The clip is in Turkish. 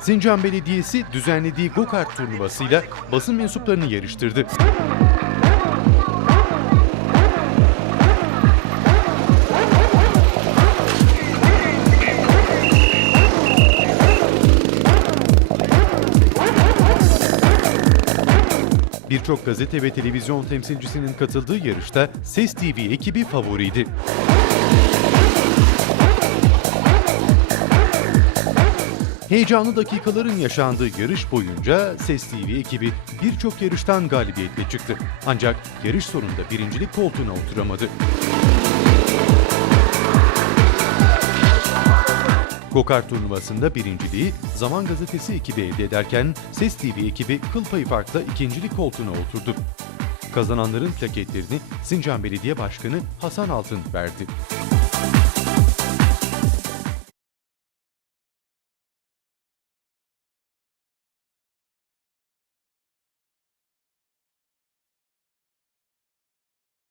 Sincan Belediyesi düzenlediği go-kart turnuvasıyla basın mensuplarını yarıştırdı. Birçok gazete ve televizyon temsilcisinin katıldığı yarışta Ses TV ekibi favoriydi. Heyecanlı dakikaların yaşandığı yarış boyunca Ses TV ekibi birçok yarıştan galibiyetle çıktı. Ancak yarış sonunda birincilik koltuğuna oturamadı. Gokart turnuvasında birinciliği Zaman Gazetesi ekibi elde ederken Ses TV ekibi kıl payı farkla ikincilik koltuğuna oturdu. Kazananların plaketlerini Sincan Belediye Başkanı Hasan Altın verdi.